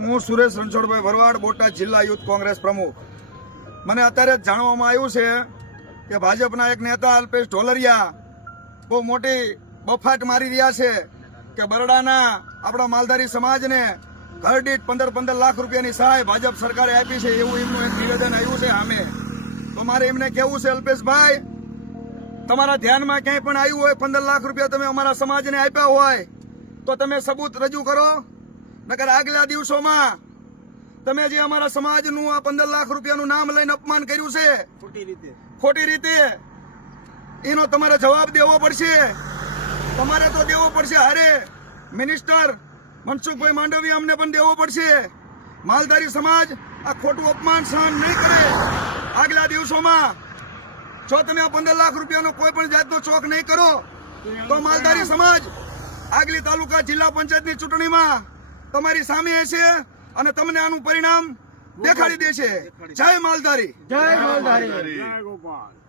હું સુરેશ રણછોડભાઈ ભરવાડ, બોટાદ જિલ્લા યુથ કોંગ્રેસ પ્રમુખ. મને અત્યારે જ જાણવામાં આવ્યું છે કે ભાજપના એક નેતા અલ્પેશ ઢોલરિયા બહુ મોટી બફાટ મારી રહ્યા છે કે બરડાના આપણા માલધારી સમાજને ઘર દીઠ 15 લાખ રૂપિયાની સહાય ભાજપ સરકારે આપી છે, એવું એમનું એક નિવેદન આવ્યું છે સામે. તો મારે એમને કહેવું છે, અલ્પેશભાઈ, તમારા ધ્યાનમાં ક્યાંય પણ આવ્યું હોય 15 લાખ રૂપિયા તમે અમારા સમાજને આપ્યા હોય તો તમે સબૂત રજૂ કરો. નકર આગલા દિવસોમાં તમે જે અમારા સમાજનું આ 15 લાખ રૂપિયાનું નામ લઈને અપમાન કર્યું છે ખોટી રીતે, એનો તમારે જવાબ દેવો પડશે. તમારે તો દેવો પડશે. હારે મિનિસ્ટર મનસુખભાઈ માંડવીયા અમને પણ દેવો પડશે. માલધારી સમાજ આ ખોટું અપમાન સહન નહીં કરે. આગલા દિવસોમાં જો તમે આ 15 લાખ રૂપિયાનો કોઈ પણ જાતનો ચોક નહીં કરો તો માલધારી સમાજ આગલી તાલુકા જિલ્લા પંચાયતની ચૂંટણીમાં તમારી સામે હશે અને તમને આનું પરિણામ દેખાડી દેશે. જય માલધારી, જય માલધારી, જય ગોપાલ.